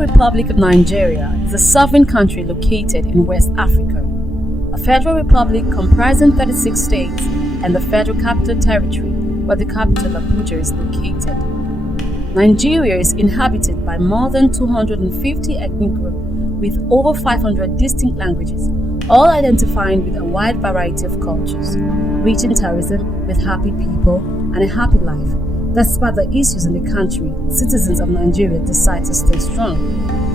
Federal Republic of Nigeria is a sovereign country located in West Africa. A federal republic comprising 36 states and the Federal Capital Territory, where the capital Abuja is located. Nigeria is inhabited by more than 250 ethnic groups with over 500 distinct languages, all identifying with a wide variety of cultures, rich in tourism with happy people and a happy life. Despite the issues in the country, citizens of Nigeria decide to stay strong.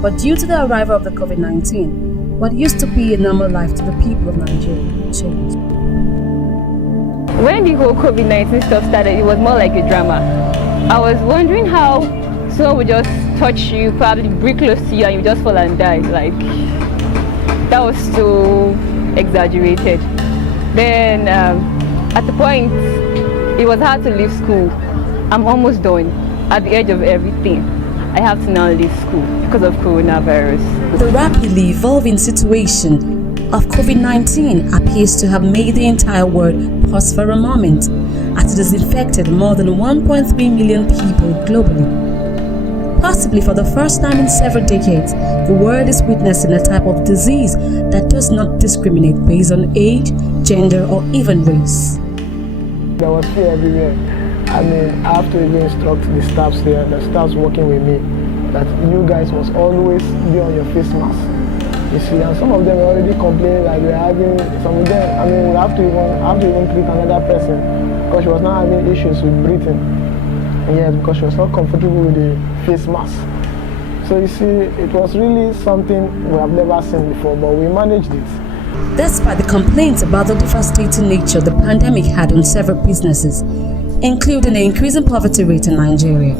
But due to the arrival of the Covid-19, what used to be a normal life to the people of Nigeria changed. When the whole COVID-19 stuff started, it was more like a drama. I was wondering how someone would just touch you, probably breathe close to you, and you just fall and die. Like, that was so exaggerated. Then at the point, it was hard to leave school. I'm almost done, at the edge of everything. I have to now leave school because of coronavirus. The rapidly evolving situation of COVID-19 appears to have made the entire world pause for a moment, as it has infected more than 1.3 million people globally. Possibly for the first time in several decades, the world is witnessing a type of disease that does not discriminate based on age, gender, or even race. There was fear everywhere. I mean, I have to even instruct the staffs here, the staffs working with me, that you guys must always be on your face mask. You see, and some of them are already complaining that we're having, some of them, I mean, we'll have to even treat another person because she was not having issues with breathing. Yes, because she was not comfortable with the face mask. So you see, it was really something we have never seen before, but we managed it. Despite the complaints about the devastating nature the pandemic had on several businesses, including the increasing poverty rate in Nigeria,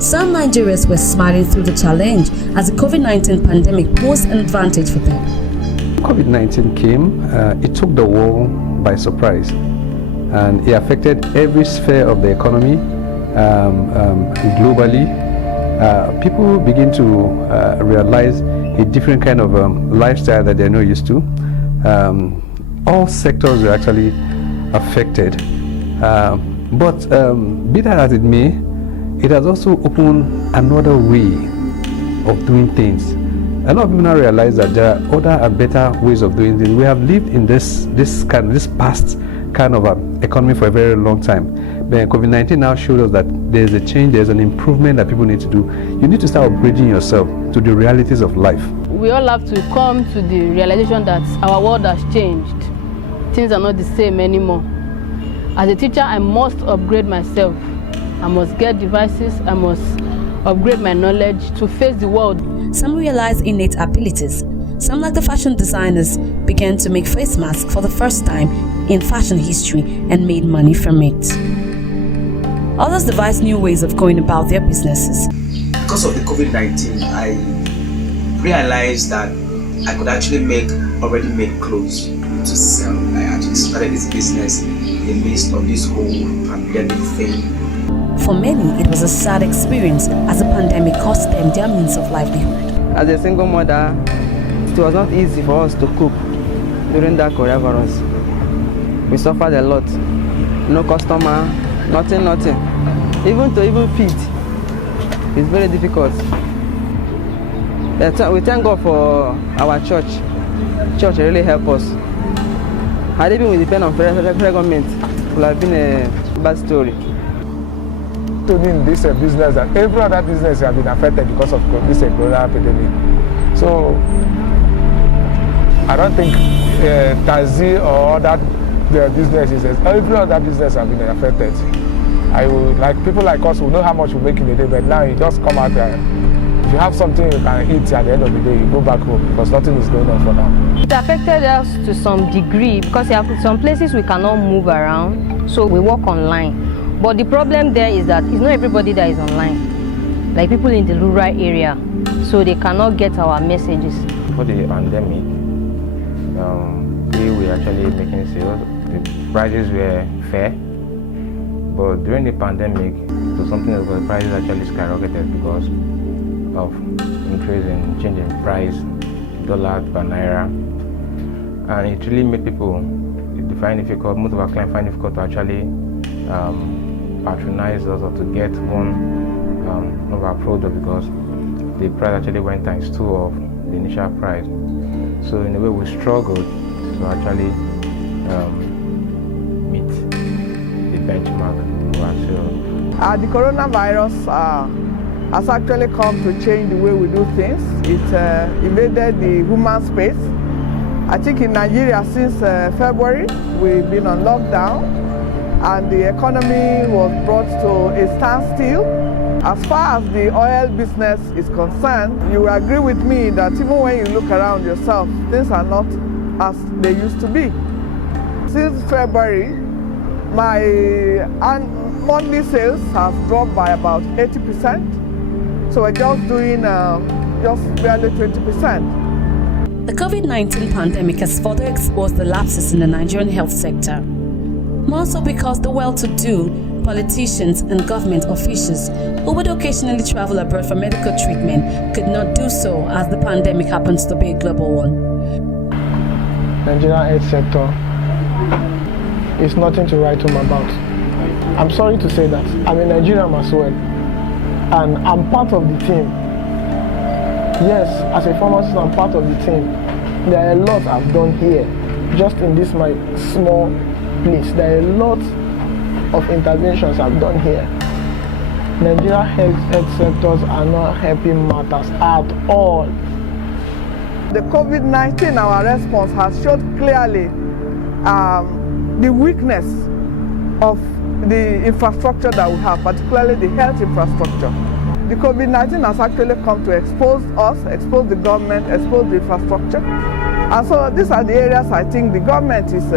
some Nigerians were smiling through the challenge as the COVID-19 pandemic posed an advantage for them. COVID-19 came, it took the world by surprise, and it affected every sphere of the economy globally. People begin to realize a different kind of lifestyle that they're not used to. All sectors were actually affected. But be that as it may, it has also opened another way of doing things. A lot of people now realize that there are other and better ways of doing things. We have lived in this past kind of economy for a very long time. But COVID-19 now showed us that there's a change, there's an improvement that people need to do. You need to start upgrading yourself to the realities of life. We all have to come to the realization that our world has changed. Things are not the same anymore. As a teacher, I must upgrade myself. I must get devices, I must upgrade my knowledge to face the world. Some realized innate abilities. Some, like the fashion designers, began to make face masks for the first time in fashion history and made money from it. Others devised new ways of going about their businesses. Because of the COVID-19, I realized that I could actually make already made clothes to sell. I actually started this business in the midst of this whole pandemic thing. For many, it was a sad experience as the pandemic cost them their means of livelihood. As a single mother, it was not easy for us to cook during that coronavirus. We suffered a lot. No customer, nothing. Even to feed, it's very difficult. We thank God for our church. Church really helped us. Had it been with the pen of federal government, it would have been a bad story. In this business, that every other business has been affected because of this corona epidemic. So I don't think taxi or other businesses, every other business has been affected. I would like people like us who know how much we make in a day, but now you just come out there. If you have something you can eat at the end of the day, you go back home because nothing is going on for now. It affected us to some degree because there are some places we cannot move around, so we work online. But the problem there is that it's not everybody that is online, like people in the rural area, so they cannot get our messages. For the pandemic, we were actually making sales. The prices were fair, but during the pandemic, it was something that the prices actually skyrocketed because of increase in change in price, dollar per naira, and it really made people find difficult. Most of our clients find difficult to actually patronize us or to get one of our products because the price actually went times 2 of the initial price. So in a way, we struggled to actually meet the benchmark for ourselves. The coronavirus has actually come to change the way we do things. It invaded the human space. I think in Nigeria since February, we've been on lockdown and the economy was brought to a standstill. As far as the oil business is concerned, you will agree with me that even when you look around yourself, things are not as they used to be. Since February, my monthly sales have dropped by about 80%. So we're just doing just barely 20%. The COVID-19 pandemic has further exposed the lapses in the Nigerian health sector. More so because the well-to-do, politicians and government officials who would occasionally travel abroad for medical treatment could not do so as the pandemic happens to be a global one. Nigerian health sector is nothing to write home about. I'm sorry to say that. I'm a Nigerian as well, and I'm part of the team. Yes, as a pharmacist, I'm part of the team. There are a lot I've done here, just in this my small place. There are a lot of interventions I've done here. Nigerian health sectors are not helping matters at all. The COVID-19, our response has showed clearly the weakness of the infrastructure that we have, particularly the health infrastructure. The COVID-19 has actually come to expose us, expose the government, expose the infrastructure. And so these are the areas I think the government is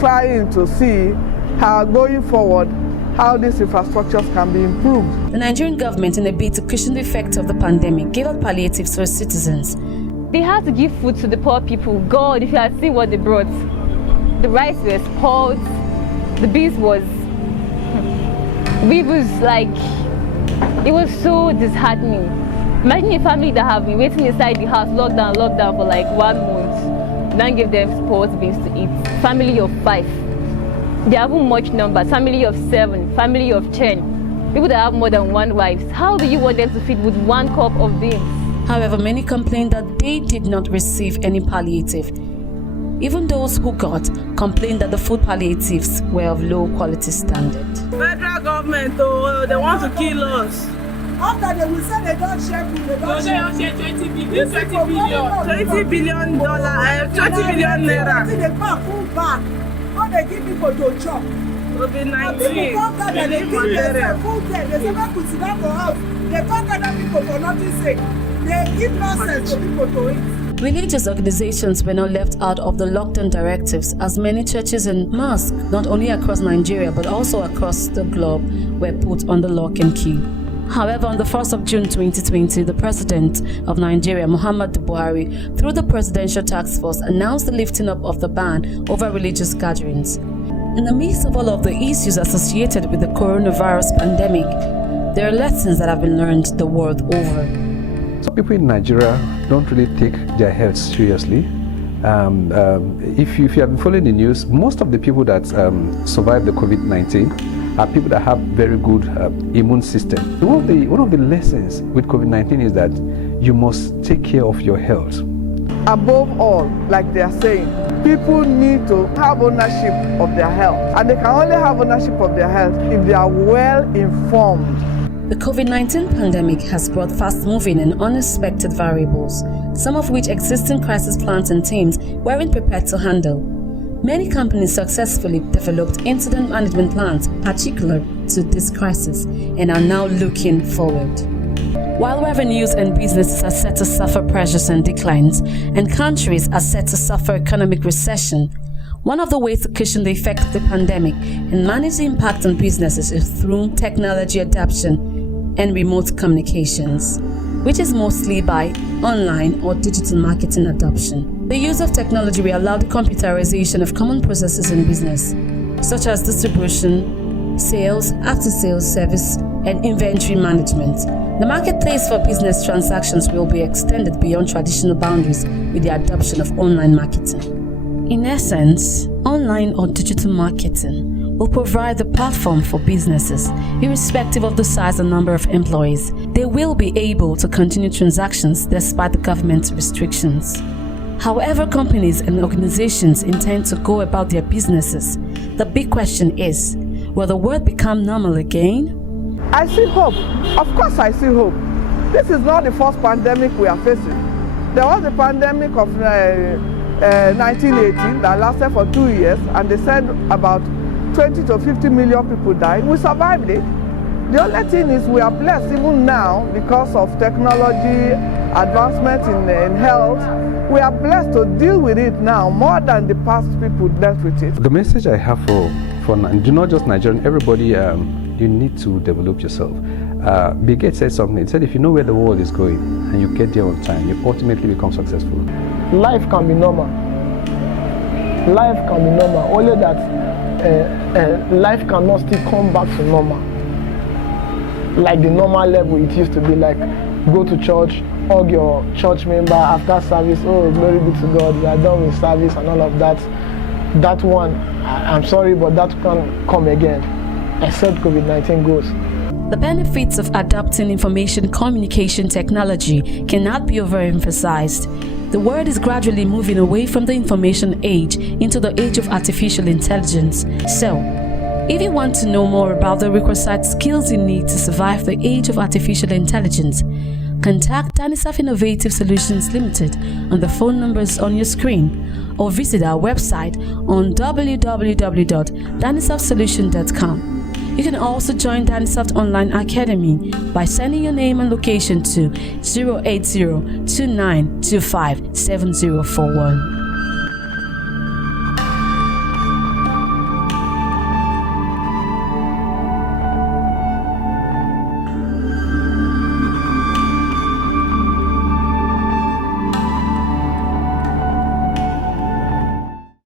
trying to see how going forward, how these infrastructures can be improved. The Nigerian government, in a bid to cushion the effect of the pandemic, gave out palliatives for its citizens. They had to give food to the poor people. God, if you had seen what they brought. The rice was spoiled, the beans was like, it was so disheartening. Imagine a family that have been waiting inside the house, lockdown for like 1 month. Then give them spoiled beans to eat. Family of 5. They haven't much numbers. Family of 7, family of 10. People that have more than 1 wife. How do you want them to feed with 1 cup of beans? However, many complained that they did not receive any palliative. Even those who got complained that the food palliatives were of low quality standard. Federal government, they want to kill us. After they will say they don't share food, they don't share $20 billion, $20 billion, $20 billion naira. They pack full back. How they give people to chop? COVID-19. People come down and they give themselves food there. They say, "When we sit down for house, they talk other people for nothing sake. They give nonsense to people to eat." Religious organizations were not left out of the lockdown directives, as many churches and mosques, not only across Nigeria but also across the globe, were put under lock and key. However, on the 1st of June 2020, the President of Nigeria, Muhammadu Buhari, through the Presidential Task Force, announced the lifting up of the ban over religious gatherings. In the midst of all of the issues associated with the coronavirus pandemic, there are lessons that have been learned the world over. Some people in Nigeria don't really take their health seriously. If you have been following the news, most of the people that survive the COVID-19 are people that have very good immune system. One of the lessons with COVID-19 is that you must take care of your health. Above all, like they are saying, people need to have ownership of their health. And they can only have ownership of their health if they are well informed. The COVID-19 pandemic has brought fast-moving and unexpected variables, some of which existing crisis plans and teams weren't prepared to handle. Many companies successfully developed incident management plans particular to this crisis and are now looking forward. While revenues and businesses are set to suffer pressures and declines, and countries are set to suffer economic recession, one of the ways to cushion the effect of the pandemic and manage the impact on businesses is through technology adoption and remote communications, which is mostly by online or digital marketing adoption. The use of technology will allow the computerization of common processes in business, such as distribution, sales, after-sales service, and inventory management. The marketplace for business transactions will be extended beyond traditional boundaries with the adoption of online marketing. In essence, online or digital marketing will provide the platform for businesses, irrespective of the size and number of employees. They will be able to continue transactions despite the government's restrictions. However companies and organizations intend to go about their businesses, the big question is, will the world become normal again? I see hope. Of course I see hope. This is not the first pandemic we are facing. There was a pandemic of 1918 that lasted for 2 years, and they said about 20 to 50 million people died. We survived it. The only thing is we are blessed even now because of technology, advancement in health. We are blessed to deal with it now more than the past people dealt with it. The message I have for do not just Nigerian, everybody, you need to develop yourself. Bill Gates said something. He said if you know where the world is going and you get there on time, you ultimately become successful. Life can be normal. Life can be normal, only that life cannot still come back to normal. Like the normal level it used to be, like go to church, hug your church member after service, oh glory be to God, we are done with service and all of that. That one, I'm sorry, but that can't come again, except COVID-19 goes. The benefits of adopting information communication technology cannot be overemphasized. The world is gradually moving away from the information age into the age of artificial intelligence. So, if you want to know more about the requisite skills you need to survive the age of artificial intelligence, contact Danisoft Innovative Solutions Limited on the phone numbers on your screen, or visit our website on www.danisoftsolution.com. You can also join Danisoft Online Academy by sending your name and location to 080-2925-7041.